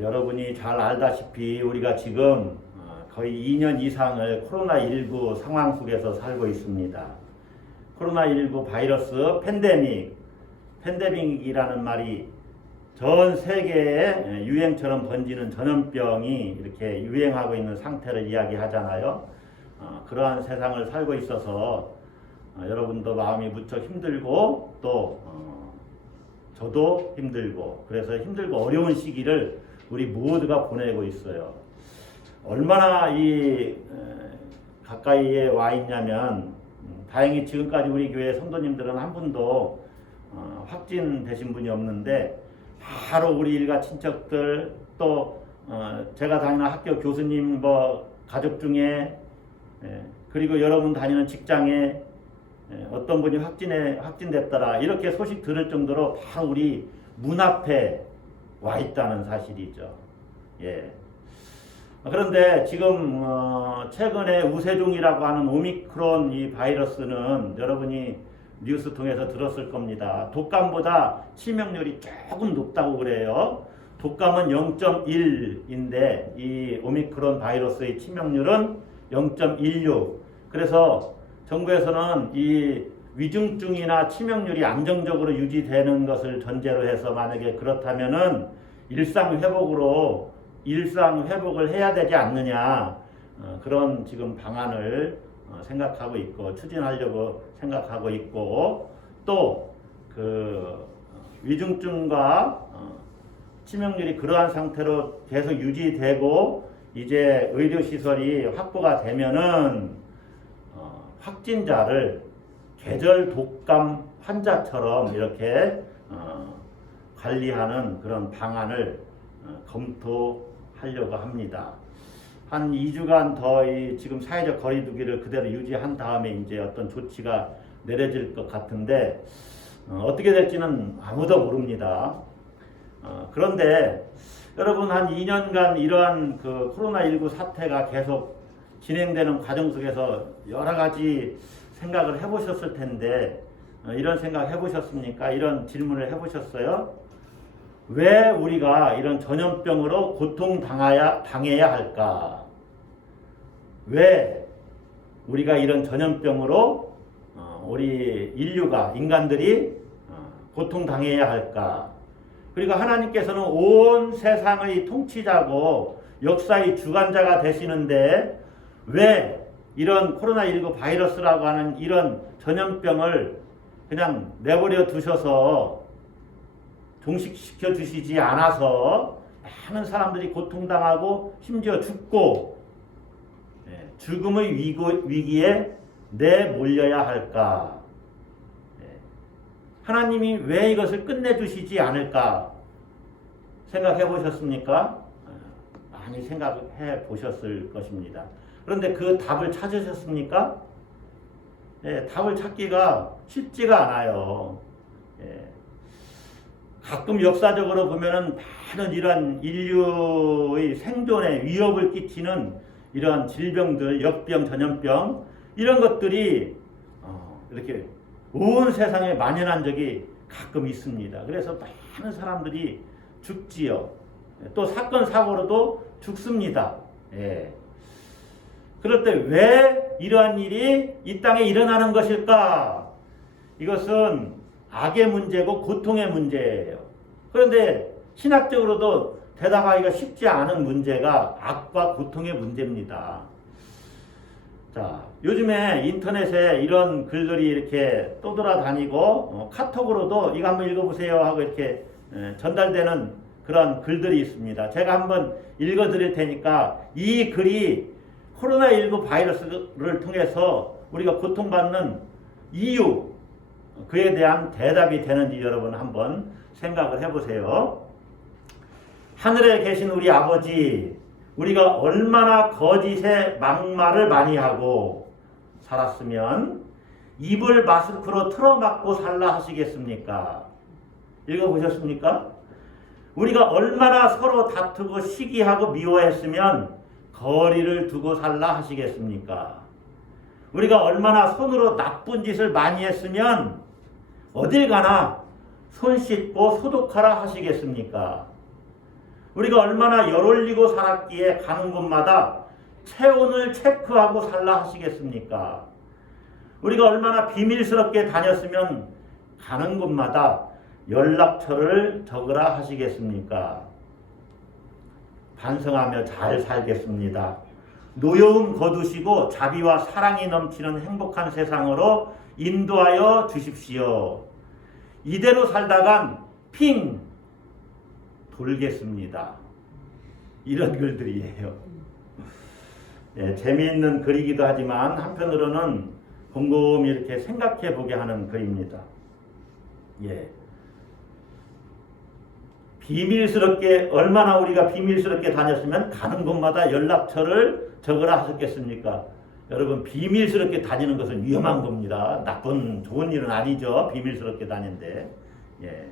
여러분이 잘 알다시피 우리가 지금 거의 2년 이상을 코로나19 상황 속에서 살고 있습니다. 코로나19 바이러스 팬데믹이라는 말이 전 세계에 유행처럼 번지는 전염병이 이렇게 유행하고 있는 상태를 이야기하잖아요. 그러한 세상을 살고 있어서 여러분도 마음이 무척 힘들고 또 저도 힘들고, 그래서 힘들고 어려운 시기를 우리 모두가 보내고 있어요. 얼마나 가까이에 와 있냐면, 다행히 지금까지 우리 교회 성도님들은 한 분도 확진되신 분이 없는데, 바로 우리 일가 친척들, 또 제가 다니는 학교 교수님 가족 중에, 그리고 여러분 다니는 직장에 어떤 분이 확진됐더라, 이렇게 소식 들을 정도로 바로 우리 문 앞에 와 있다는 사실이죠. 예. 그런데 지금 최근에 우세종이라고 하는 오미크론 이 바이러스는 여러분이 뉴스 통해서 들었을 겁니다. 독감보다 치명률이 조금 높다고 그래요. 독감은 0.1인데 이 오미크론 바이러스의 치명률은 0.16. 그래서 정부에서는 이 위중증이나 치명률이 안정적으로 유지되는 것을 전제로 해서 만약에 그렇다면은 일상 회복을 해야 되지 않느냐, 그런 지금 방안을 생각하고 있고 추진하려고 생각하고 있고, 또 그 위중증과 치명률이 그러한 상태로 계속 유지되고 이제 의료시설이 확보가 되면은 확진자를 계절 독감 환자처럼 이렇게 관리하는 그런 방안을 검토하려고 합니다. 한 2주간 더 지금 사회적 거리두기를 그대로 유지한 다음에 이제 어떤 조치가 내려질 것 같은데 어떻게 될지는 아무도 모릅니다. 그런데 여러분, 한 2년간 이러한 그 코로나19 사태가 계속 진행되는 과정 속에서 여러 가지 생각을 해보셨을 텐데, 이런 생각 해보셨습니까? 이런 질문을 해보셨어요? 왜 우리가 이런 전염병으로 고통당해야 할까? 왜 우리가 이런 전염병으로 우리 인간들이 고통당해야 할까? 그리고 하나님께서는 온 세상의 통치자고 역사의 주관자가 되시는데 왜 이런 코로나19 바이러스라고 하는 이런 전염병을 그냥 내버려 두셔서 종식시켜 주시지 않아서 많은 사람들이 고통당하고 심지어 죽고 죽음의 위기에 내몰려야 할까? 하나님이 왜 이것을 끝내주시지 않을까? 생각해 보셨습니까? 많이 생각해 보셨을 것입니다. 그런데 그 답을 찾으셨습니까? 답을 찾기가 쉽지가 않아요. 가끔 역사적으로 보면은 많은 이러한 인류의 생존에 위협을 끼치는 이러한 질병들, 역병, 전염병, 이런 것들이 이렇게 온 세상에 만연한 적이 가끔 있습니다. 그래서 많은 사람들이 죽지요. 또 사건, 사고로도 죽습니다. 그럴 때 왜 이러한 일이 이 땅에 일어나는 것일까? 이것은 악의 문제고 고통의 문제예요. 그런데 신학적으로도 대답하기가 쉽지 않은 문제가 악과 고통의 문제입니다. 자, 요즘에 인터넷에 이런 글들이 이렇게 떠돌아다니고 카톡으로도 이거 한번 읽어보세요 하고 이렇게 전달되는 그런 글들이 있습니다. 제가 한번 읽어드릴 테니까 이 글이 코로나19 바이러스를 통해서 우리가 고통받는 이유, 그에 대한 대답이 되는지 여러분 한번 생각을 해보세요. 하늘에 계신 우리 아버지, 우리가 얼마나 거짓의 막말을 많이 하고 살았으면 입을 마스크로 틀어막고 살라 하시겠습니까? 읽어보셨습니까? 우리가 얼마나 서로 다투고 시기하고 미워했으면 거리를 두고 살라 하시겠습니까? 우리가 얼마나 손으로 나쁜 짓을 많이 했으면 어딜 가나 손 씻고 소독하라 하시겠습니까? 우리가 얼마나 열 올리고 살았기에 가는 곳마다 체온을 체크하고 살라 하시겠습니까? 우리가 얼마나 비밀스럽게 다녔으면 가는 곳마다 연락처를 적으라 하시겠습니까? 반성하며 잘 살겠습니다. 노여움 거두시고 자비와 사랑이 넘치는 행복한 세상으로 인도하여 주십시오. 이대로 살다간 핑 돌겠습니다. 이런 글들이에요. 예, 재미있는 글이기도 하지만 한편으로는 곰곰이 이렇게 생각해 보게 하는 글입니다. 예. 비밀스럽게, 얼마나 우리가 비밀스럽게 다녔으면 가는 곳마다 연락처를 적으라 하셨겠습니까? 여러분, 비밀스럽게 다니는 것은 위험한 겁니다. 좋은 일은 아니죠. 비밀스럽게 다닌데. 예.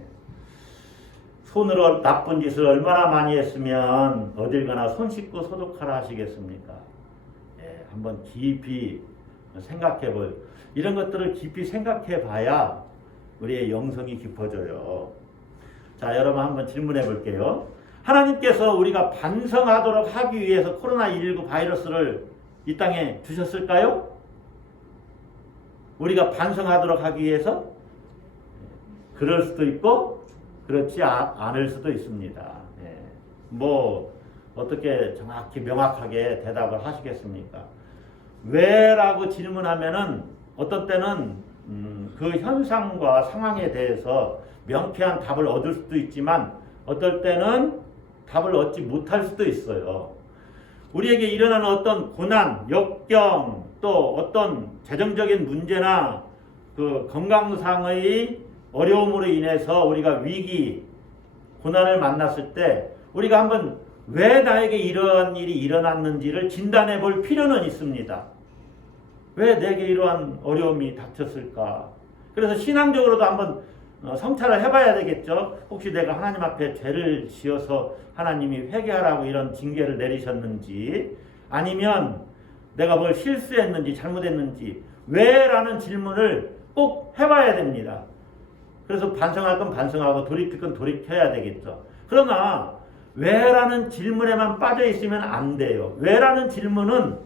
손으로 나쁜 짓을 얼마나 많이 했으면 어딜 가나 손 씻고 소독하라 하시겠습니까? 예, 한번 깊이 생각해 볼, 이런 것들을 깊이 생각해 봐야 우리의 영성이 깊어져요. 자, 여러분 한번 질문해 볼게요. 하나님께서 우리가 반성하도록 하기 위해서 코로나19 바이러스를 이 땅에 주셨을까요? 우리가 반성하도록 하기 위해서? 그럴 수도 있고 그렇지 않을 수도 있습니다. 예. 뭐 어떻게 정확히 명확하게 대답을 하시겠습니까? 왜라고 질문하면은 어떤 때는 그 현상과 상황에 대해서 명쾌한 답을 얻을 수도 있지만 어떨 때는 답을 얻지 못할 수도 있어요. 우리에게 일어나는 어떤 고난, 역경, 또 어떤 재정적인 문제나 그 건강상의 어려움으로 인해서 우리가 위기, 고난을 만났을 때 우리가 한번 왜 나에게 이러한 일이 일어났는지를 진단해 볼 필요는 있습니다. 왜 내게 이러한 어려움이 닥쳤을까? 그래서 신앙적으로도 한번 성찰을 해봐야 되겠죠. 혹시 내가 하나님 앞에 죄를 지어서 하나님이 회개하라고 이런 징계를 내리셨는지, 아니면 내가 뭘 실수했는지 잘못했는지 왜라는 질문을 꼭 해봐야 됩니다. 그래서 반성할 건 반성하고 돌이킬 건 돌이켜야 되겠죠. 그러나 왜라는 질문에만 빠져 있으면 안 돼요. 왜라는 질문은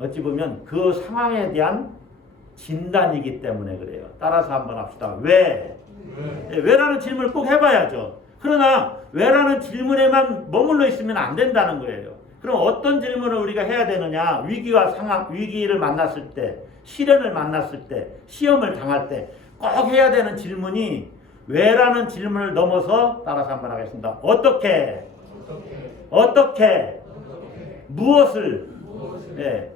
어찌 보면 그 상황에 대한 진단이기 때문에 그래요. 따라서 한번 합시다. 왜? 왜라는 질문을 꼭 해봐야죠. 그러나 왜라는 질문에만 머물러 있으면 안 된다는 거예요. 그럼 어떤 질문을 우리가 해야 되느냐? 위기와 상황, 위기를 만났을 때, 시련을 만났을 때, 시험을 당할 때 꼭 해야 되는 질문이 왜라는 질문을 넘어서, 따라서 한번 하겠습니다. 어떻게? 무엇을? 네.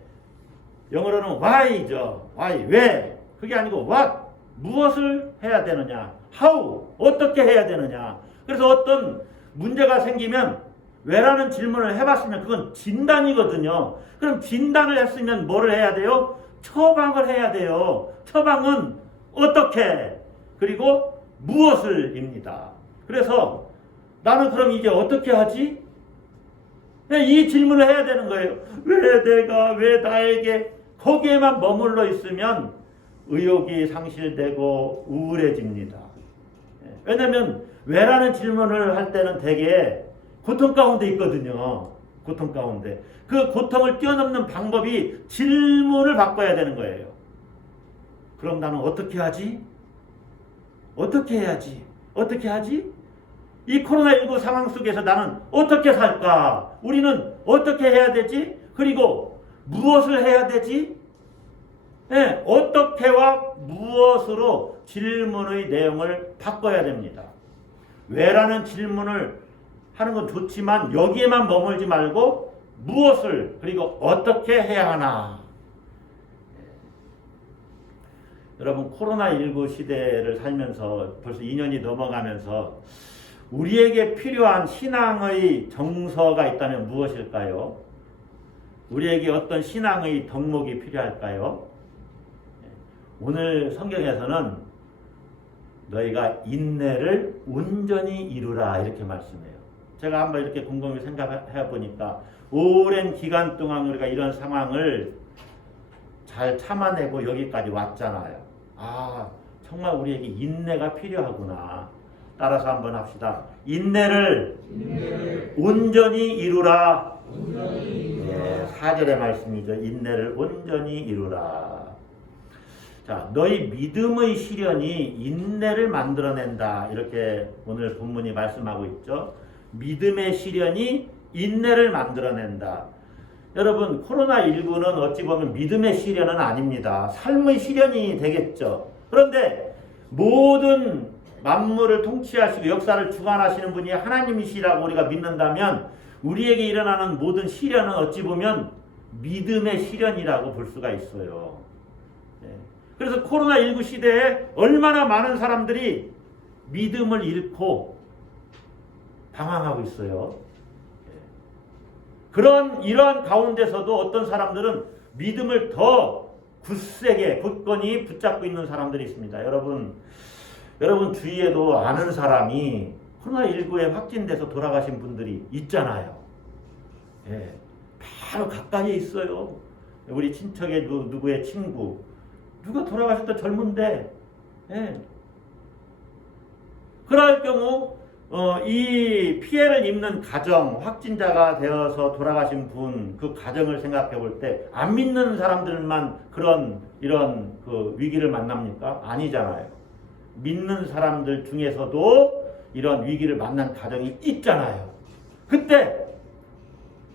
영어로는 why죠. why, 왜? 그게 아니고 what, 무엇을 해야 되느냐? how, 어떻게 해야 되느냐? 그래서 어떤 문제가 생기면 왜라는 질문을 해봤으면 그건 진단이거든요. 그럼 진단을 했으면 뭐를 해야 돼요? 처방을 해야 돼요. 처방은 어떻게, 그리고 무엇을입니다. 그래서 나는 그럼 이제 어떻게 하지? 이 질문을 해야 되는 거예요. 왜 나에게, 거기에만 머물러 있으면 의욕이 상실되고 우울해집니다. 왜냐하면 왜라는 질문을 할 때는 되게 고통 가운데 있거든요. 고통 가운데. 그 고통을 뛰어넘는 방법이 질문을 바꿔야 되는 거예요. 그럼 나는 어떻게 하지? 어떻게 해야지? 어떻게 하지? 이 코로나19 상황 속에서 나는 어떻게 살까? 우리는 어떻게 해야 되지? 그리고 무엇을 해야 되지? 네, 어떻게와 무엇으로 질문의 내용을 바꿔야 됩니다. 왜라는 질문을 하는 건 좋지만 여기에만 머물지 말고 무엇을, 그리고 어떻게 해야 하나. 여러분, 코로나19 시대를 살면서 벌써 2년이 넘어가면서 우리에게 필요한 신앙의 정서가 있다면 무엇일까요? 우리에게 어떤 신앙의 덕목이 필요할까요? 오늘 성경에서는 너희가 인내를 온전히 이루라 이렇게 말씀해요. 제가 한번 이렇게 곰곰이 생각해 보니까 오랜 기간 동안 우리가 이런 상황을 잘 참아내고 여기까지 왔잖아요. 아, 정말 우리에게 인내가 필요하구나. 따라서 한번 합시다. 인내를 온전히 이루라. 예, 4절의 말씀이죠. 인내를 온전히 이루라. 자, 너희 믿음의 시련이 인내를 만들어낸다. 이렇게 오늘 본문이 말씀하고 있죠. 믿음의 시련이 인내를 만들어낸다. 여러분, 코로나19는 어찌 보면 믿음의 시련은 아닙니다. 삶의 시련이 되겠죠. 그런데 모든 만물을 통치하시고 역사를 주관하시는 분이 하나님이시라고 우리가 믿는다면 우리에게 일어나는 모든 시련은 어찌 보면 믿음의 시련이라고 볼 수가 있어요. 그래서 코로나19 시대에 얼마나 많은 사람들이 믿음을 잃고 방황하고 있어요. 이러한 가운데서도 어떤 사람들은 믿음을 더 굳건히 붙잡고 있는 사람들이 있습니다. 여러분 주위에도 아는 사람이 코로나19에 확진돼서 돌아가신 분들이 있잖아요. 예, 바로 가까이에 있어요. 우리 친척의 누구의 친구. 누가 돌아가셨다 젊은데. 예. 그럴 경우 이 피해를 입는 가정, 확진자가 되어서 돌아가신 분, 그 가정을 생각해 볼 때 안 믿는 사람들만 이런 그 위기를 만납니까? 아니잖아요. 믿는 사람들 중에서도 이런 위기를 만난 가정이 있잖아요. 그때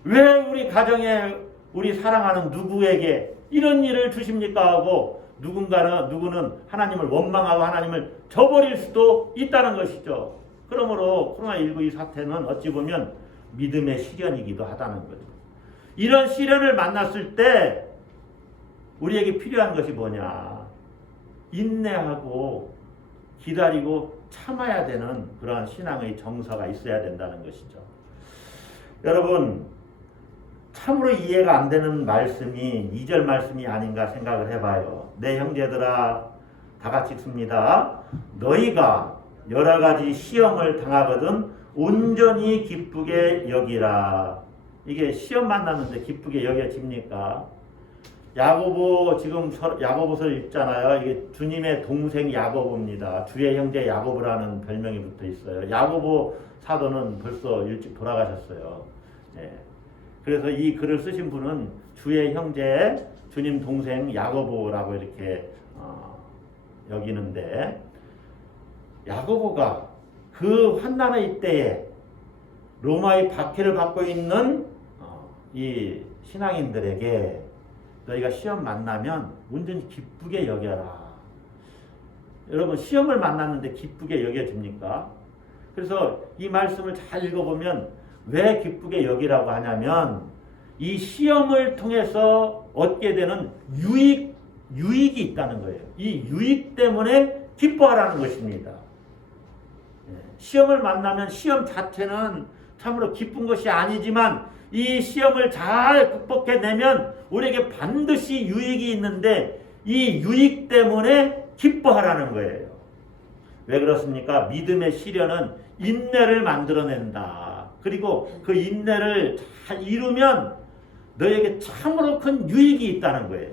왜 우리 가정에 우리 사랑하는 누구에게 이런 일을 주십니까 하고 누구는 하나님을 원망하고 하나님을 저버릴 수도 있다는 것이죠. 그러므로 코로나19 이 사태는 어찌 보면 믿음의 시련이기도 하다는 거죠. 이런 시련을 만났을 때 우리에게 필요한 것이 뭐냐? 인내하고 기다리고 참아야 되는 그러한 신앙의 정서가 있어야 된다는 것이죠. 여러분, 참으로 이해가 안 되는 말씀이 2절 말씀이 아닌가 생각을 해봐요. 내 형제들아, 다 같이 읽습니다. 너희가 여러 가지 시험을 당하거든 온전히 기쁘게 여기라. 이게 시험 만났는데 기쁘게 여겨집니까? 야고보, 지금 야고보서를 읽잖아요. 이게 주님의 동생 야고보입니다. 주의 형제 야고보라는 별명이 붙어 있어요. 야고보 사도는 벌써 일찍 돌아가셨어요. 네. 그래서 이 글을 쓰신 분은 주의 형제, 주님 동생 야고보라고 이렇게 여기는데, 야고보가 그 환난의 때에 로마의 박해를 받고 있는 이 신앙인들에게 너희가 시험 만나면 온전히 기쁘게 여겨라. 여러분, 시험을 만났는데 기쁘게 여겨집니까? 그래서 이 말씀을 잘 읽어보면 왜 기쁘게 여기라고 하냐면 이 시험을 통해서 얻게 되는 유익이 있다는 거예요. 이 유익 때문에 기뻐하라는 것입니다. 시험을 만나면 시험 자체는 참으로 기쁜 것이 아니지만 이 시험을 잘 극복해내면 우리에게 반드시 유익이 있는데 이 유익 때문에 기뻐하라는 거예요. 왜 그렇습니까? 믿음의 시련은 인내를 만들어낸다. 그리고 그 인내를 잘 이루면 너에게 참으로 큰 유익이 있다는 거예요.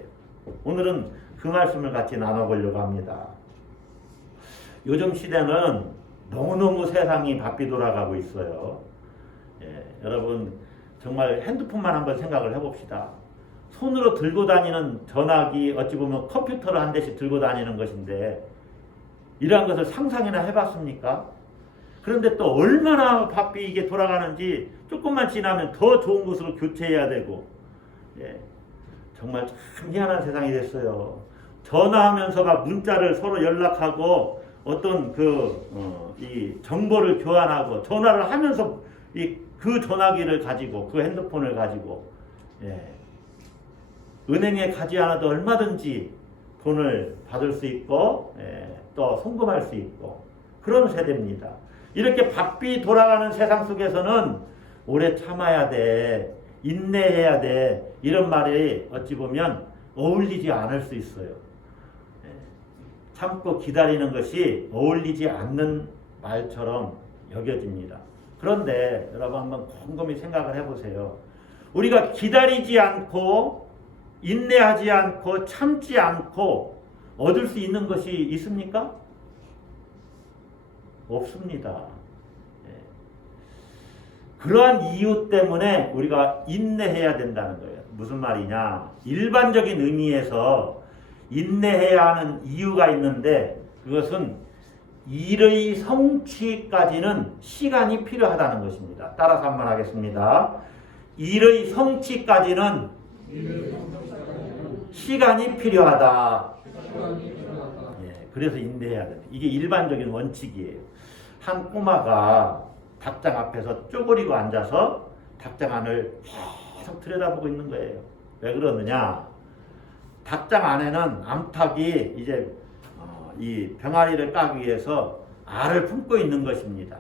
오늘은 그 말씀을 같이 나눠보려고 합니다. 요즘 시대는 너무너무 세상이 바삐 돌아가고 있어요. 여러분 정말 핸드폰만 한번 생각을 해봅시다. 손으로 들고 다니는 전화기, 어찌 보면 컴퓨터를 한 대씩 들고 다니는 것인데 이러한 것을 상상이나 해봤습니까? 그런데 또 얼마나 바삐 이게 돌아가는지 조금만 지나면 더 좋은 것으로 교체해야 되고, 정말 참 희한한 세상이 됐어요. 전화하면서 막 문자를 서로 연락하고 어떤 이 정보를 교환하고 전화를 하면서 그 전화기를 가지고 그 핸드폰을 가지고 은행에 가지 않아도 얼마든지 돈을 받을 수 있고 또 송금할 수 있고 그런 세대입니다. 이렇게 바삐 돌아가는 세상 속에서는 오래 참아야 돼, 인내해야 돼, 이런 말이 어찌 보면 어울리지 않을 수 있어요. 참고 기다리는 것이 어울리지 않는 말처럼 여겨집니다. 그런데 여러분 한번 곰곰이 생각을 해보세요. 우리가 기다리지 않고 인내하지 않고 참지 않고 얻을 수 있는 것이 있습니까? 없습니다. 예. 그러한 이유 때문에 우리가 인내해야 된다는 거예요. 무슨 말이냐? 일반적인 의미에서 인내해야 하는 이유가 있는데 그것은 일의 성취까지는 시간이 필요하다는 것입니다. 따라서 한번 하겠습니다. 일의 성취까지는 시간이 필요하다. 예, 그래서 인내해야 됩니다. 이게 일반적인 원칙이에요. 한 꼬마가 닭장 앞에서 쪼그리고 앉아서 닭장 안을 계속 들여다보고 있는 거예요. 왜 그러느냐? 닭장 안에는 암탉이 이제 이 병아리를 까기 위해서 알을 품고 있는 것입니다.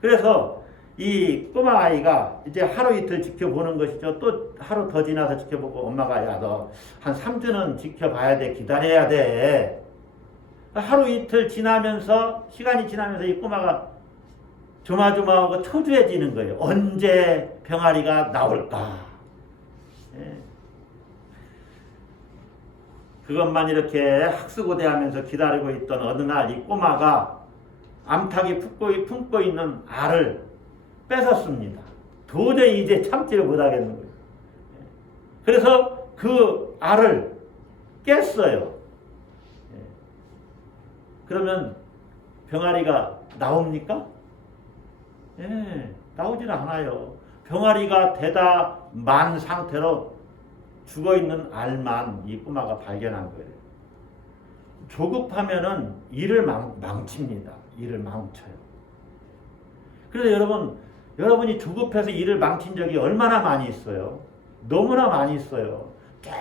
그래서 이 꼬마 아이가 이제 하루 이틀 지켜보는 것이죠. 또 하루 더 지나서 지켜보고 엄마가 야, 너 한 3주는 지켜봐야 돼. 기다려야 돼. 하루 이틀 지나면서 시간이 지나면서 이 꼬마가 조마조마하고 초조해지는 거예요. 언제 병아리가 나올까? 예. 그것만 이렇게 학수고대하면서 기다리고 있던 어느 날 이 꼬마가 암탉이 품고 있는 알을 뺏었습니다. 도저히 이제 참지를 못하겠는 거예요. 그래서 그 알을 깼어요. 그러면 병아리가 나옵니까? 예, 나오질 않아요. 병아리가 되다 만 상태로 죽어있는 알만 이 꼬마가 발견한 거예요. 조급하면은 일을 망칩니다. 일을 망쳐요. 그래서 여러분이 조급해서 일을 망친 적이 얼마나 많이 있어요? 너무나 많이 있어요.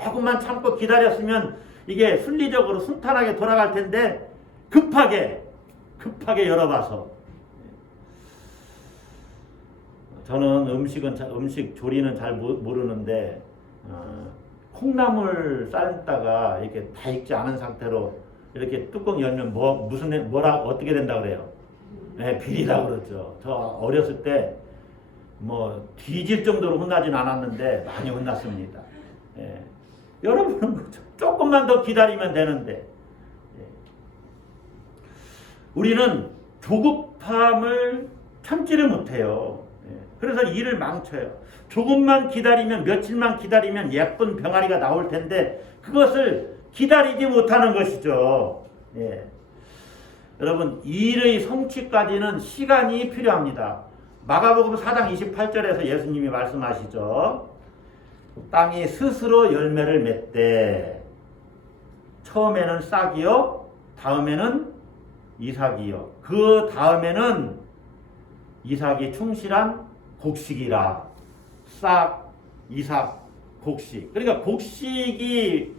조금만 참고 기다렸으면 이게 순리적으로 순탄하게 돌아갈 텐데 급하게 열어봐서. 저는 음식 조리는 잘 모르는데 콩나물 삶다가 이렇게 다 익지 않은 상태로 이렇게 뚜껑 열면 어떻게 된다 그래요? 네, 비리다 그러죠. 저 어렸을 때 뭐 뒤질 정도로 혼나진 않았는데 많이 혼났습니다. 예. 여러분은 조금만 더 기다리면 되는데 예. 우리는 조급함을 참지를 못해요. 예. 그래서 일을 망쳐요. 조금만 기다리면 며칠만 기다리면 예쁜 병아리가 나올 텐데 그것을 기다리지 못하는 것이죠. 예. 여러분 일의 성취까지는 시간이 필요합니다. 마가복음 4장 28절에서 예수님이 말씀하시죠. 땅이 스스로 열매를 맺되 처음에는 싹이요 다음에는 이삭이요 그 다음에는 이삭이 충실한 곡식이라. 싹, 이삭, 곡식. 그러니까 곡식이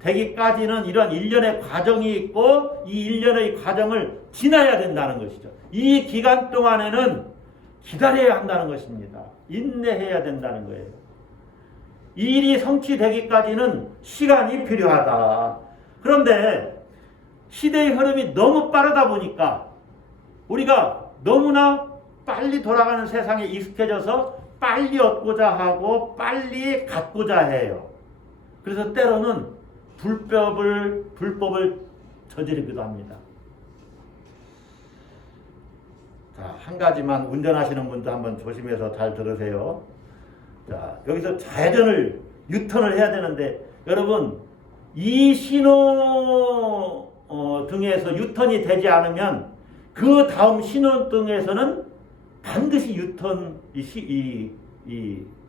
되기까지는 이런 일련의 과정이 있고 이 일련의 과정을 지나야 된다는 것이죠. 이 기간 동안에는 기다려야 한다는 것입니다. 인내해야 된다는 거예요. 일이 성취되기까지는 시간이 필요하다. 그런데 시대의 흐름이 너무 빠르다 보니까 우리가 너무나 빨리 돌아가는 세상에 익숙해져서 빨리 얻고자 하고 빨리 갖고자 해요. 그래서 때로는 불법을 저지르기도 합니다. 자, 한 가지만 운전하시는 분도 한번 조심해서 잘 들으세요. 자, 여기서 좌회전을 유턴을 해야 되는데 여러분 이 신호 등에서 유턴이 되지 않으면 그 다음 신호등에서는 반드시 유턴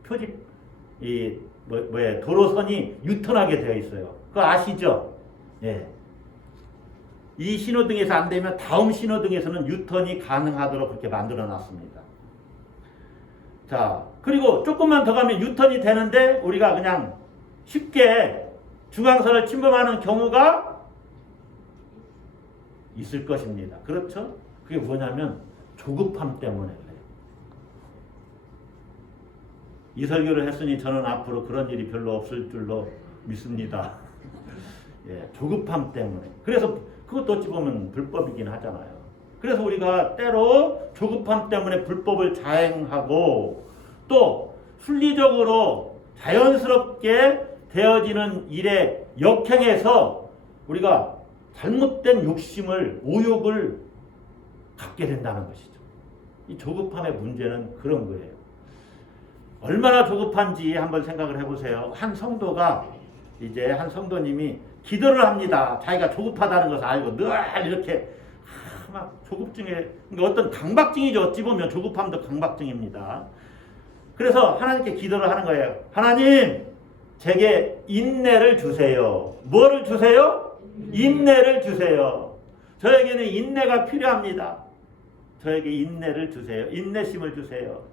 표지 도로선이 유턴하게 되어 있어요. 그거 아시죠? 예. 이 신호등에서 안 되면 다음 신호등에서는 유턴이 가능하도록 그렇게 만들어 놨습니다. 자, 그리고 조금만 더 가면 유턴이 되는데 우리가 그냥 쉽게 중앙선을 침범하는 경우가 있을 것입니다. 그렇죠? 그게 뭐냐면 조급함 때문에 그래요. 이 설교를 했으니 저는 앞으로 그런 일이 별로 없을 줄로 믿습니다. 예, 조급함 때문에. 그래서 그것도 어찌 보면 불법이긴 하잖아요. 그래서 우리가 때로 조급함 때문에 불법을 자행하고 또 순리적으로 자연스럽게 되어지는 일에 역행해서 우리가 잘못된 욕심을, 오욕을 갖게 된다는 것이죠. 이 조급함의 문제는 그런 거예요. 얼마나 조급한지 한번 생각을 해보세요. 한 성도가 이제 한 성도님이 기도를 합니다. 자기가 조급하다는 것을 알고 늘 이렇게 막 조급증에, 그러니까 어떤 강박증이죠. 어찌 보면 조급함도 강박증입니다. 그래서 하나님께 기도를 하는 거예요. 하나님, 제게 인내를 주세요. 뭐를 주세요? 인내를 주세요. 저에게는 인내가 필요합니다. 저에게 인내를 주세요. 인내심을 주세요.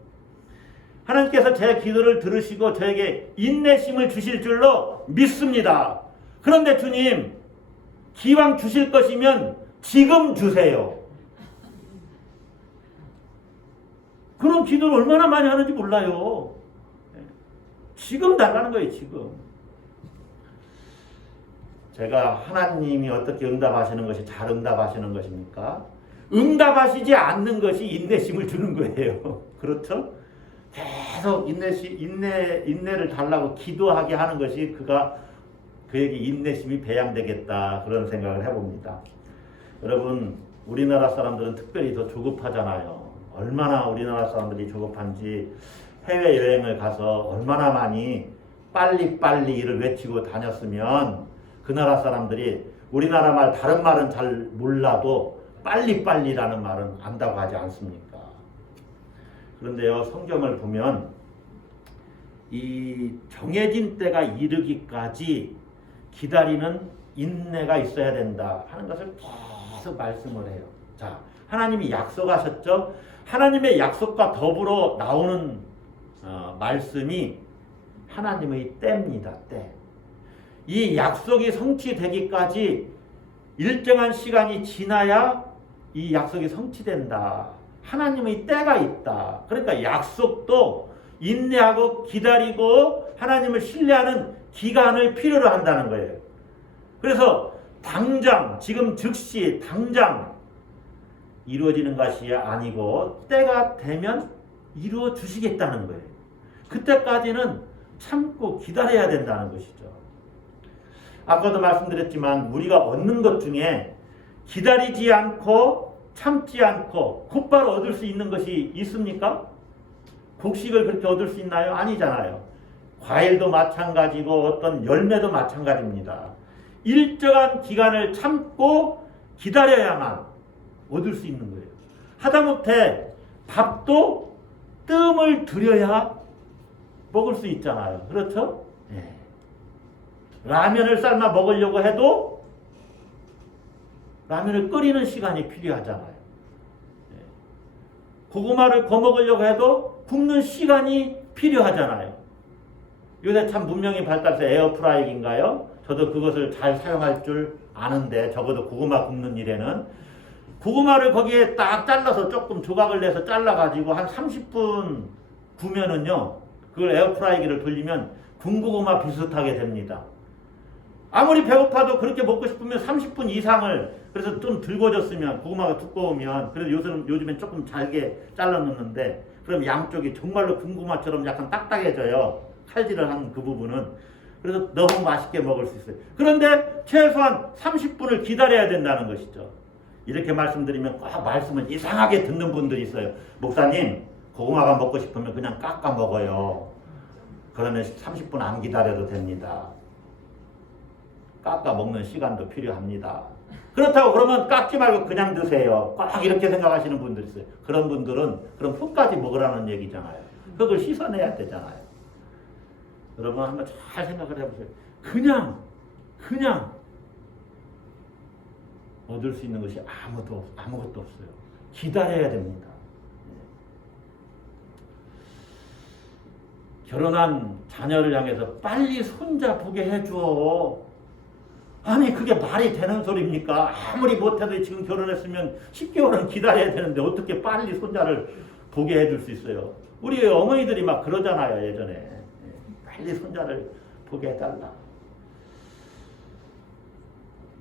하나님께서 제 기도를 들으시고 저에게 인내심을 주실 줄로 믿습니다. 그런데 주님, 기왕 주실 것이면 지금 주세요. 그런 기도를 얼마나 많이 하는지 몰라요. 지금 달라는 거예요, 지금. 제가 하나님이 어떻게 응답하시는 것이 잘 응답하시는 것입니까? 응답하시지 않는 것이 인내심을 주는 거예요. 그렇죠? 계속 인내를 달라고 기도하게 하는 것이 그에게 인내심이 배양되겠다, 그런 생각을 해봅니다. 여러분, 우리나라 사람들은 특별히 더 조급하잖아요. 얼마나 우리나라 사람들이 조급한지, 해외여행을 가서 얼마나 많이 빨리빨리 일을 외치고 다녔으면 그 나라 사람들이 우리나라 말 다른 말은 잘 몰라도 빨리빨리라는 말은 안다고 하지 않습니까? 그런데요, 성경을 보면 이 정해진 때가 이르기까지 기다리는 인내가 있어야 된다 하는 것을 계속 말씀을 해요. 자, 하나님이 약속하셨죠? 하나님의 약속과 더불어 나오는 말씀이 하나님의 때입니다. 때. 이 약속이 성취되기까지 일정한 시간이 지나야 이 약속이 성취된다. 하나님의 때가 있다. 그러니까 약속도 인내하고 기다리고 하나님을 신뢰하는 기간을 필요로 한다는 거예요. 그래서 당장, 지금 즉시 당장 이루어지는 것이 아니고 때가 되면 이루어 주시겠다는 거예요. 그때까지는 참고 기다려야 된다는 것이죠. 아까도 말씀드렸지만 우리가 얻는 것 중에 기다리지 않고 참지 않고 곧바로 얻을 수 있는 것이 있습니까? 곡식을 그렇게 얻을 수 있나요? 아니잖아요. 과일도 마찬가지고 어떤 열매도 마찬가지입니다. 일정한 기간을 참고 기다려야만 얻을 수 있는 거예요. 하다못해 밥도 뜸을 들여야 먹을 수 있잖아요. 그렇죠? 네. 라면을 삶아 먹으려고 해도 라면을 끓이는 시간이 필요하잖아요. 네. 고구마를 구워 먹으려고 해도 굽는 시간이 필요하잖아요. 요새 참 문명이 발달해서 에어프라이기인가요? 저도 그것을 잘 사용할 줄 아는데, 적어도 고구마 굽는 일에는 고구마를 거기에 딱 잘라서 조금 조각을 내서 잘라가지고 한 30분 구면은요, 그걸 에어프라이기를 돌리면 군고구마 비슷하게 됩니다. 아무리 배고파도 그렇게 먹고 싶으면 30분 이상을, 그래서 좀 들궈졌으면, 고구마가 두꺼우면, 그래서 요즘엔 조금 잘게 잘라 놓는데, 그럼 양쪽이 정말로 군고구마처럼 약간 딱딱해져요. 칼질을 한 그 부분은. 그래서 너무 맛있게 먹을 수 있어요. 그런데 최소한 30분을 기다려야 된다는 것이죠. 이렇게 말씀드리면 꼭 말씀을 이상하게 듣는 분들이 있어요. 목사님, 고구마가 먹고 싶으면 그냥 깎아 먹어요. 그러면 30분 안 기다려도 됩니다. 깎아 먹는 시간도 필요합니다. 그렇다고 그러면 깎지 말고 그냥 드세요. 꼭 이렇게 생각하시는 분들이 있어요. 그런 분들은 그럼 흙까지 먹으라는 얘기잖아요. 흙을 씻어내야 되잖아요. 여러분 한번 잘 생각을 해보세요. 그냥 얻을 수 있는 것이 아무것도 없어요. 기다려야 됩니다. 결혼한 자녀를 향해서 빨리 손자 보게 해줘. 아니 그게 말이 되는 소리입니까? 아무리 못해도 지금 결혼했으면 10개월은 기다려야 되는데 어떻게 빨리 손자를 보게 해줄 수 있어요? 우리 어머니들이 막 그러잖아요. 예전에 빨리 손자를 보게 해달라.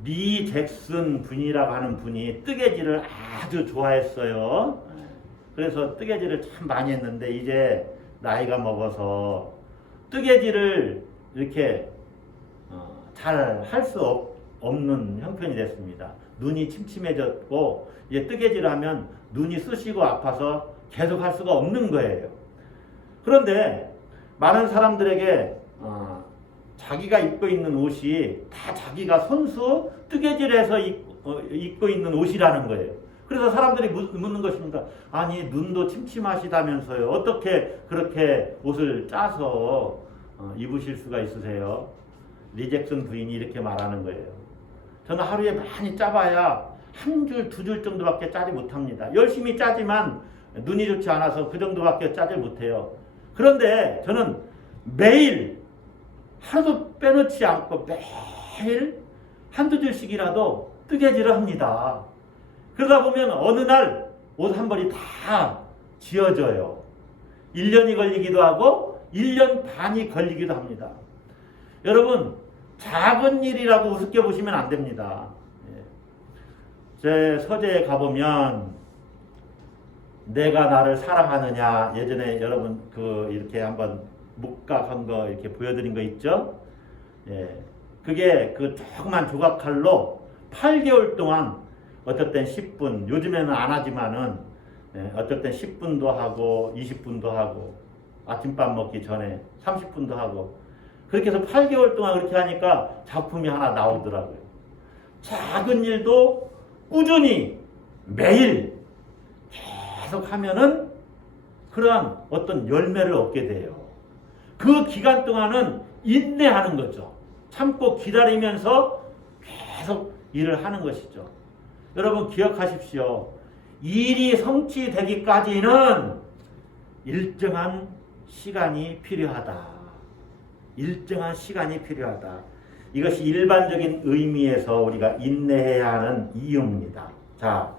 리 잭슨 분이라고 하는 분이 뜨개질을 아주 좋아했어요. 그래서 뜨개질을 참 많이 했는데 이제 나이가 먹어서 뜨개질을 이렇게 잘 할 수 없는 형편이 됐습니다. 눈이 침침해졌고 이제 뜨개질하면 눈이 쑤시고 아파서 계속 할 수가 없는 거예요. 그런데 많은 사람들에게 자기가 입고 있는 옷이 다 자기가 손수 뜨개질해서 입고 있는 옷이라는 거예요. 그래서 사람들이 묻는 것입니다. 아니 눈도 침침하시다면서요. 어떻게 그렇게 옷을 짜서 입으실 수가 있으세요? 리잭슨 부인이 이렇게 말하는 거예요. 저는 하루에 많이 짜봐야 한 줄, 두 줄 정도밖에 짜지 못합니다. 열심히 짜지만 눈이 좋지 않아서 그 정도밖에 짜지 못해요. 그런데 저는 매일 하루도 빼놓지 않고 매일 한두 줄씩이라도 뜨개질을 합니다. 그러다 보면 어느 날 옷 한 벌이 다 지어져요. 1년이 걸리기도 하고 1년 반이 걸리기도 합니다. 여러분 작은 일이라고 우습게 보시면 안 됩니다. 제 서재에 가보면 내가 나를 사랑하느냐 예전에 여러분 이렇게 한번 묵각한 거 이렇게 보여드린 거 있죠? 그게 그 조그만 조각칼로 8개월 동안 어떨 땐 10분, 요즘에는 안 하지만은 어떨 땐 10분도 하고 20분도 하고 아침밥 먹기 전에 30분도 하고 그렇게 해서 8개월 동안 그렇게 하니까 작품이 하나 나오더라고요. 작은 일도 꾸준히 매일 계속 하면은 그러한 어떤 열매를 얻게 돼요. 그 기간 동안은 인내하는 거죠. 참고 기다리면서 계속 일을 하는 것이죠. 여러분 기억하십시오. 일이 성취되기까지는 일정한 시간이 필요하다. 일정한 시간이 필요하다. 이것이 일반적인 의미에서 우리가 인내해야 하는 이유입니다. 자,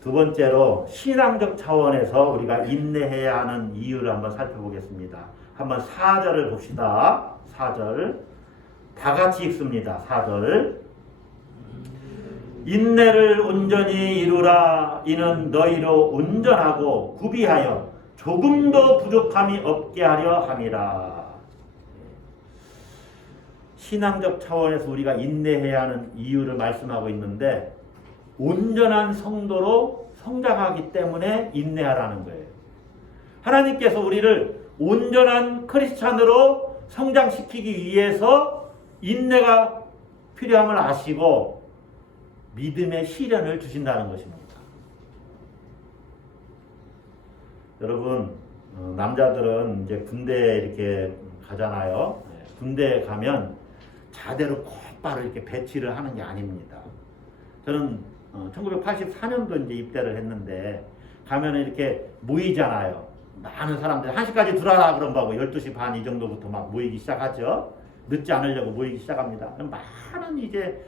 두 번째로 신앙적 차원에서 우리가 인내해야 하는 이유를 한번 살펴보겠습니다. 한번 4절을 봅시다. 4절 다 같이 읽습니다. 4절 인내를 온전히 이루라. 이는 너희로 온전하고 구비하여 조금도 부족함이 없게 하려 함이라. 신앙적 차원에서 우리가 인내해야 하는 이유를 말씀하고 있는데 온전한 성도로 성장하기 때문에 인내하라는 거예요. 하나님께서 우리를 온전한 크리스찬으로 성장시키기 위해서 인내가 필요함을 아시고 믿음의 시련을 주신다는 것입니다. 여러분 남자들은 이제 군대에 이렇게 가잖아요. 군대에 가면 자대로 곧바로 이렇게 배치를 하는 게 아닙니다. 저는 1984년도 이제 입대를 했는데 가면 이렇게 모이잖아요. 많은 사람들이 1시까지 들어라 그런 거고 12시 반 이 정도부터 막 모이기 시작하죠. 늦지 않으려고 모이기 시작합니다. 많은 이제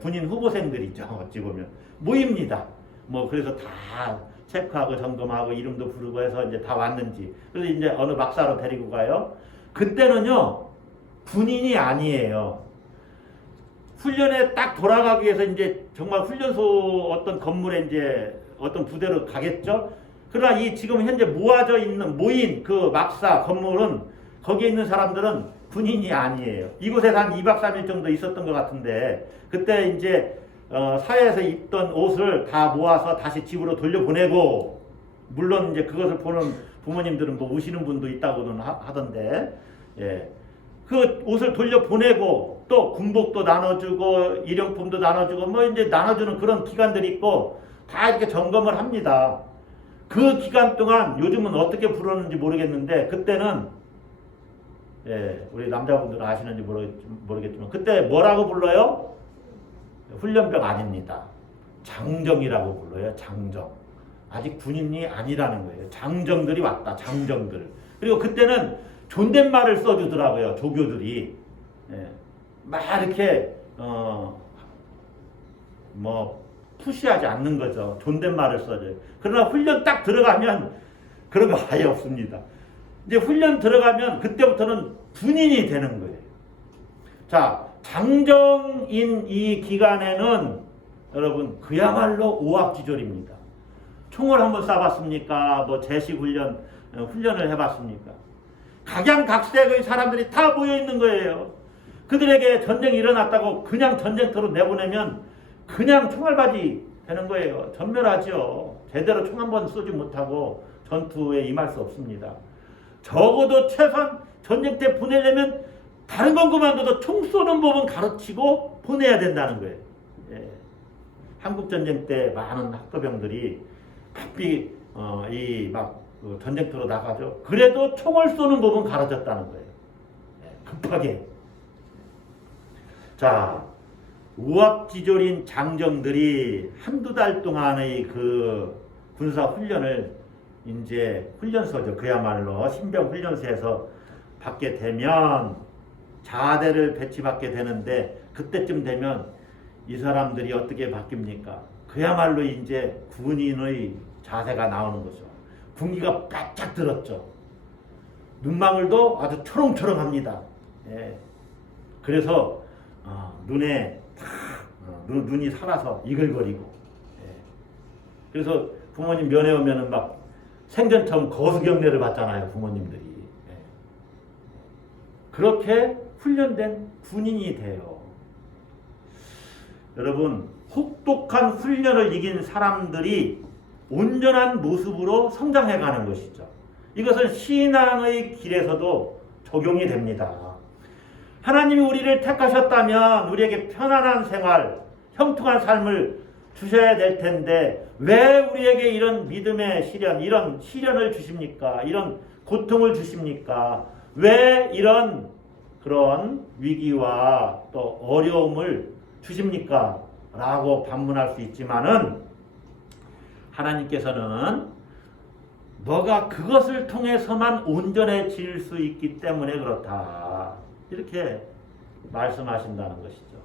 군인 후보생들이죠. 어찌 보면 모입니다. 뭐 그래서 다 체크하고 점검하고 이름도 부르고 해서 이제 다 왔는지. 그래서 이제 어느 막사로 데리고 가요. 그때는요 군인이 아니에요. 훈련에 딱 돌아가기 위해서 이제 정말 훈련소 어떤 건물에 이제 어떤 부대로 가겠죠. 그러나 이 지금 현재 모아져 있는 모인 그 막사 건물은 거기에 있는 사람들은 군인이 아니에요. 이곳에서 한 2박 3일 정도 있었던 것 같은데 그때 이제 사회에서 입던 옷을 다 모아서 다시 집으로 돌려보내고 물론 이제 그것을 보는 부모님들은 뭐 우시는 분도 있다고는 하던데 그 옷을 돌려보내고 또 군복도 나눠주고 일용품도 나눠주고 뭐 이제 나눠주는 그런 기관들이 있고 다 이렇게 점검을 합니다. 그 기간 동안 요즘은 어떻게 부르는지 모르겠는데 그때는 우리 남자분들은 아시는지 모르겠지만 그때 뭐라고 불러요? 훈련병 아닙니다. 장정이라고 불러요. 장정. 아직 군인이 아니라는 거예요. 장정들이 왔다. 장정들. 그리고 그때는 존댓말을 써주더라고요. 조교들이. 막 이렇게 뭐 푸시하지 않는 거죠. 존댓말을 써줘요. 그러나 훈련 딱 들어가면 그런 거 아예 없습니다. 이제 훈련 들어가면 그때부터는 군인이 되는 거예요. 자, 장정인 이 기간에는 여러분 그야말로 오합지졸입니다. 총을 한번 쏴봤습니까? 뭐 제식 훈련을 해봤습니까? 각양각색의 사람들이 다 모여 있는 거예요. 그들에게 전쟁이 일어났다고 그냥 전쟁터로 내보내면 그냥 총알바지 되는 거예요. 전멸하죠. 제대로 총 한 번 쏘지 못하고 전투에 임할 수 없습니다. 적어도 최소한 전쟁 때 보내려면 다른 건 그만둬도 총 쏘는 법은 가르치고 보내야 된다는 거예요. 예. 한국 전쟁 때 많은 학도병들이 바삐 그 전쟁터로 나가죠. 그래도 총을 쏘는 법은 가르쳤다는 거예요. 예. 급하게. 자, 우압지졸인 장정들이 한두 달 동안의 그 군사 훈련을 이제 훈련소죠. 그야말로 신병 훈련소에서 받게 되면 자대를 배치받게 되는데 그때쯤 되면 이 사람들이 어떻게 바뀝니까? 그야말로 이제 군인의 자세가 나오는 거죠. 군기가 바짝 들었죠. 눈망울도 아주 초롱초롱합니다. 예. 그래서 눈에 눈이 살아서 이글거리고. 예. 그래서 부모님 면회 오면은 막 생전 처음 거수경례를 받잖아요, 부모님들이. 예. 그렇게 훈련된 군인이 돼요. 여러분, 혹독한 훈련을 이긴 사람들이 온전한 모습으로 성장해가는 것이죠. 이것은 신앙의 길에서도 적용이 됩니다. 하나님이 우리를 택하셨다면 우리에게 편안한 생활, 형통한 삶을 주셔야 될 텐데 왜 우리에게 이런 믿음의 시련, 이런 시련을 주십니까? 이런 고통을 주십니까? 왜 이런 그런 위기와 또 어려움을 주십니까? 라고 반문할 수 있지만은 하나님께서는 너가 그것을 통해서만 온전해질 수 있기 때문에 그렇다. 이렇게 말씀하신다는 것이죠.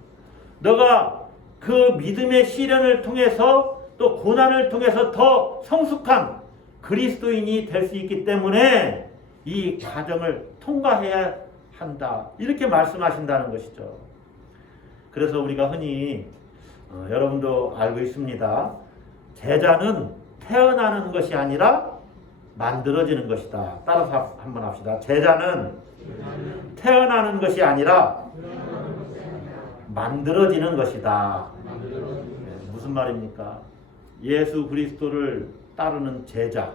너가 그 믿음의 시련을 통해서 또 고난을 통해서 더 성숙한 그리스도인이 될 수 있기 때문에 이 과정을 통과해야 한다. 이렇게 말씀하신다는 것이죠. 그래서 우리가 흔히 여러분도 알고 있습니다. 제자는 태어나는 것이 아니라 만들어지는 것이다. 따라서 한번 합시다. 제자는 태어나는 것이 아니라 만들어지는 것이다. 무슨 말입니까? 예수 그리스도를 따르는 제자,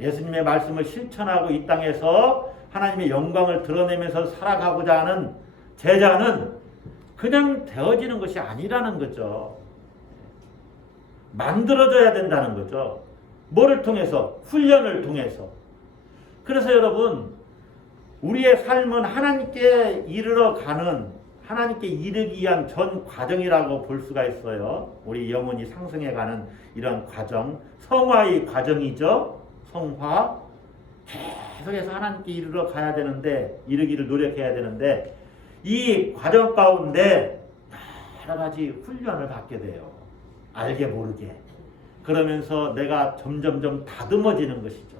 예수님의 말씀을 실천하고 이 땅에서 하나님의 영광을 드러내면서 살아가고자 하는 제자는 그냥 되어지는 것이 아니라는 거죠. 만들어져야 된다는 거죠. 뭐를 통해서? 훈련을 통해서. 그래서 여러분, 우리의 삶은 하나님께 이르러 가는, 하나님께 이르기 위한 전 과정이라고 볼 수가 있어요. 우리 영혼이 상승해가는 이런 과정, 성화의 과정이죠. 성화. 계속해서 하나님께 이르러 가야 되는데, 이르기를 노력해야 되는데, 이 과정 가운데 여러 가지 훈련을 받게 돼요. 알게 모르게. 그러면서 내가 점점점 다듬어지는 것이죠.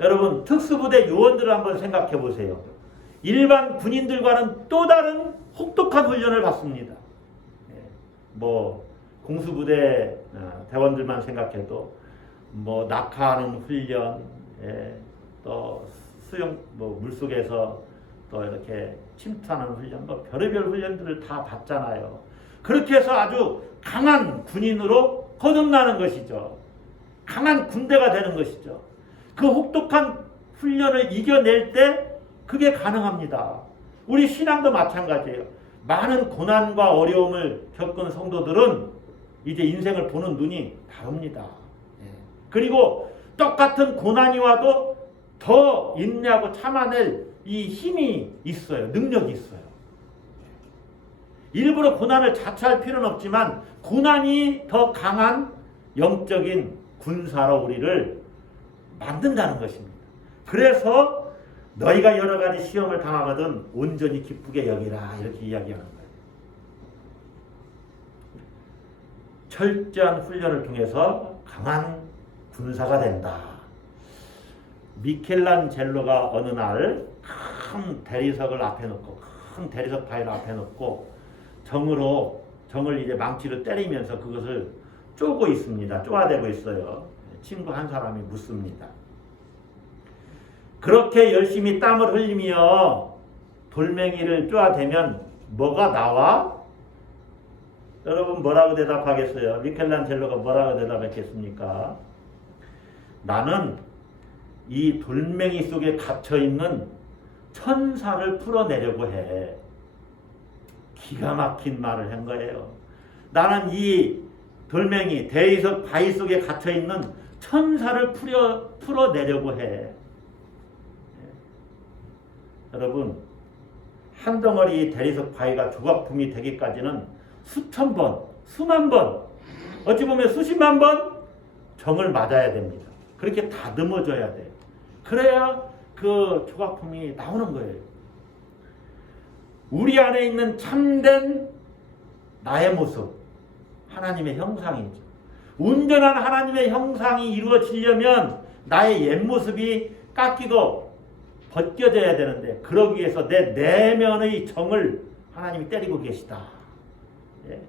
여러분, 특수부대 요원들을 한번 생각해 보세요. 일반 군인들과는 또 다른 혹독한 훈련을 받습니다. 뭐 공수부대 대원들만 생각해도 뭐 낙하하는 훈련, 또 수영, 뭐 물속에서 또 이렇게 침투하는 훈련, 뭐 별의별 훈련들을 다 받잖아요. 그렇게 해서 아주 강한 군인으로 거듭나는 것이죠. 강한 군대가 되는 것이죠. 그 혹독한 훈련을 이겨낼 때 그게 가능합니다. 우리 신앙도 마찬가지예요. 많은 고난과 어려움을 겪은 성도들은 이제 인생을 보는 눈이 다릅니다. 그리고 똑같은 고난이 와도 더 인내하고 참아낼 이 힘이 있어요. 능력이 있어요. 일부러 고난을 자처할 필요는 없지만 고난이 더 강한 영적인 군사로 우리를 만든다는 것입니다. 그래서 너희가 여러 가지 시험을 당하거든 온전히 기쁘게 여기라, 이렇게 이야기하는 거예요. 철저한 훈련을 통해서 강한 군사가 된다. 미켈란젤로가 어느 날 큰 대리석을 앞에 놓고, 큰 대리석 바위를 앞에 놓고 정을 이제 망치로 때리면서 그것을 쪼고 있습니다. 쪼아대고 있어요. 친구 한 사람이 묻습니다. 그렇게 열심히 땀을 흘리며 돌멩이를 쪼아대면 뭐가 나와? 여러분 뭐라고 대답하겠어요? 미켈란젤로가 뭐라고 대답했겠습니까? 나는 이 돌멩이 속에 갇혀있는 천사를 풀어내려고 해. 기가 막힌 말을 한 거예요. 나는 이 돌멩이, 대리석 바위 속에 갇혀있는 천사를 풀어내려고 해. 여러분, 한 덩어리 대리석 바위가 조각품이 되기까지는 수천 번, 수만 번, 어찌 보면 수십만 번 정을 맞아야 됩니다. 그렇게 다듬어져야 돼요. 그래야 그 조각품이 나오는 거예요. 우리 안에 있는 참된 나의 모습, 하나님의 형상이죠. 온전한 하나님의 형상이 이루어지려면 나의 옛 모습이 깎이고 벗겨져야 되는데, 그러기 위해서 내 내면의 정을 하나님이 때리고 계시다. 예.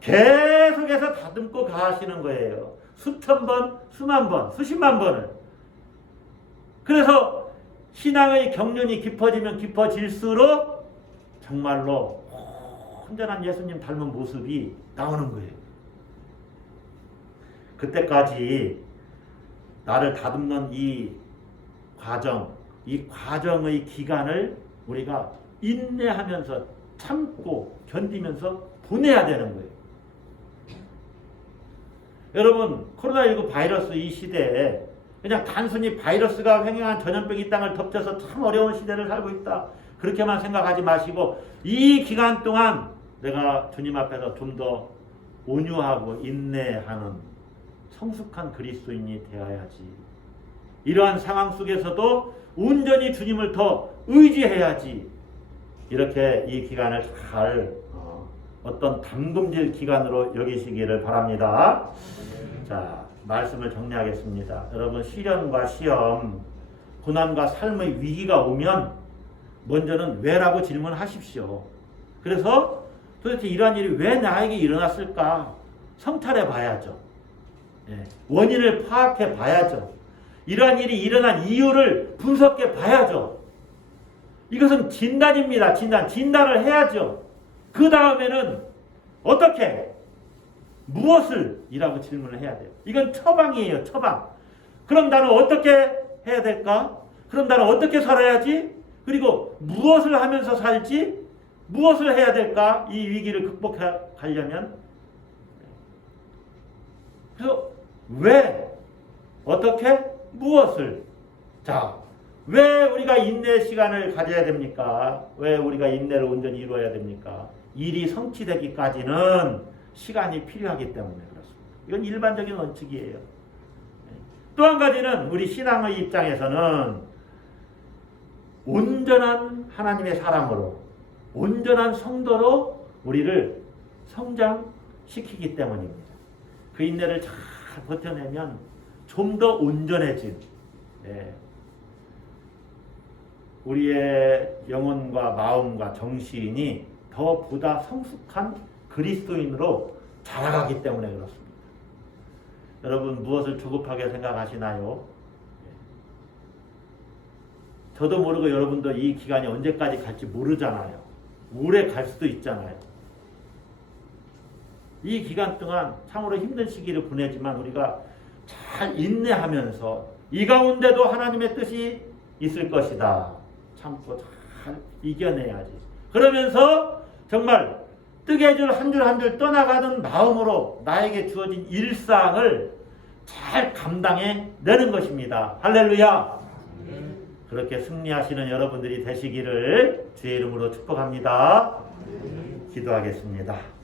계속해서 다듬고 가시는 거예요. 수천 번, 수만 번, 수십만 번을. 그래서 신앙의 경륜이 깊어지면 깊어질수록 정말로 온전한 예수님 닮은 모습이 나오는 거예요. 그때까지 나를 다듬는 이 과정의 기간을 우리가 인내하면서 참고 견디면서 보내야 되는 거예요. 여러분, 코로나19 바이러스 이 시대에 그냥 단순히 바이러스가 횡행한 전염병이 땅을 덮쳐서 참 어려운 시대를 살고 있다, 그렇게만 생각하지 마시고 이 기간 동안 내가 주님 앞에서 좀 더 온유하고 인내하는 성숙한 그리스도인이 되어야지. 이러한 상황 속에서도 온전히 주님을 더 의지해야지. 이렇게 이 기간을 잘 어떤 담금질 기간으로 여기시기를 바랍니다. 자, 말씀을 정리하겠습니다. 여러분, 시련과 시험, 고난과 삶의 위기가 오면 먼저는 왜라고 질문하십시오. 그래서 도대체 이러한 일이 왜 나에게 일어났을까 성찰해 봐야죠. 예, 원인을 파악해 봐야죠. 이러한 일이 일어난 이유를 분석해 봐야죠. 이것은 진단입니다. 진단을 해야죠. 그 다음에는 어떻게, 무엇을 이라고 질문을 해야 돼요. 이건 처방이에요. 처방. 그럼 나는 어떻게 해야 될까? 그럼 나는 어떻게 살아야지? 그리고 무엇을 하면서 살지? 무엇을 해야 될까? 이 위기를 극복하려면. 그래서 왜, 어떻게, 무엇을. 자, 왜 우리가 인내 시간을 가져야 됩니까? 왜 우리가 인내를 온전히 이루어야 됩니까? 일이 성취되기까지는 시간이 필요하기 때문에 그렇습니다. 이건 일반적인 원칙이에요. 또 한 가지는 우리 신앙의 입장에서는 온전한 하나님의 사람으로, 온전한 성도로 우리를 성장시키기 때문입니다. 그 인내를 잘 버텨내면 좀 더 온전해진, 우리의 영혼과 마음과 정신이 더 보다 성숙한 그리스도인으로 자라가기 때문에 그렇습니다. 여러분, 무엇을 조급하게 생각하시나요? 저도 모르고 여러분도 이 기간이 언제까지 갈지 모르잖아요. 오래 갈 수도 있잖아요. 이 기간 동안 참으로 힘든 시기를 보내지만 우리가 잘 인내하면서 이 가운데도 하나님의 뜻이 있을 것이다 참고 잘 이겨내야지. 그러면서 정말 뜨개질 한 줄 한 줄 떠나가는 마음으로 나에게 주어진 일상을 잘 감당해내는 것입니다. 할렐루야. 그렇게 승리하시는 여러분들이 되시기를 주의 이름으로 축복합니다. 기도하겠습니다.